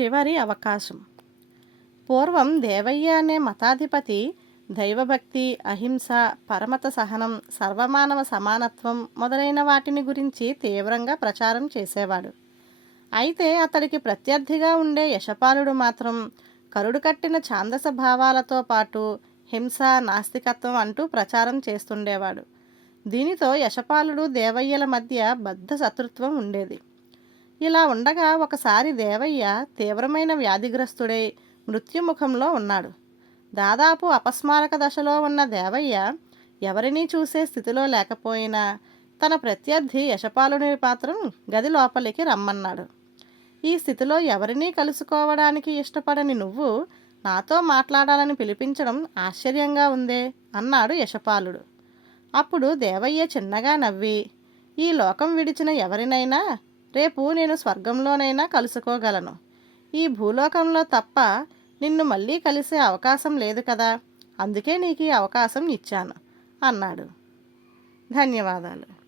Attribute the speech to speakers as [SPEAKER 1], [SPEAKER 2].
[SPEAKER 1] చివరి అవకాశం. పూర్వం దేవయ్య అనే మతాధిపతి దైవభక్తి అహింస పరమత సహనం సర్వమానవ సమానత్వం మొదలైన వాటిని గురించి తీవ్రంగా ప్రచారం చేసేవాడు. అయితే అతడికి ప్రత్యర్థిగా ఉండే యశపాలుడు మాత్రం కరుడు కట్టిన ఛాందస భావాలతో పాటు హింస నాస్తికత్వం అంటూ ప్రచారం చేస్తుండేవాడు. దీనితో యశపాలుడు దేవయ్యల మధ్య బద్ధ శత్రుత్వం ఉండేది. ఇలా ఉండగా ఒకసారి దేవయ్య తీవ్రమైన వ్యాధిగ్రస్తుడై మృత్యుముఖంలో ఉన్నాడు. దాదాపు అపస్మారక దశలో ఉన్న దేవయ్య ఎవరినీ చూసే స్థితిలో లేకపోయినా తన ప్రత్యర్థి యశపాలుని పాత్రం గది లోపలికి రమ్మన్నాడు. ఈ స్థితిలో ఎవరినీ కలుసుకోవడానికి ఇష్టపడని నువ్వు నాతో మాట్లాడాలని పిలిపించడం ఆశ్చర్యంగా ఉందే అన్నాడు యశపాలుడు. అప్పుడు దేవయ్య చిన్నగా నవ్వి ఈ లోకం విడిచిన ఎవరినైనా రేపు నేను స్వర్గంలోనైనా కలుసుకోగలను. ఈ భూలోకంలో తప్ప నిన్ను మళ్ళీ కలిసే అవకాశం లేదు కదా. అందుకే నీకు ఈ అవకాశం ఇచ్చాను అన్నాడు. ధన్యవాదాలు.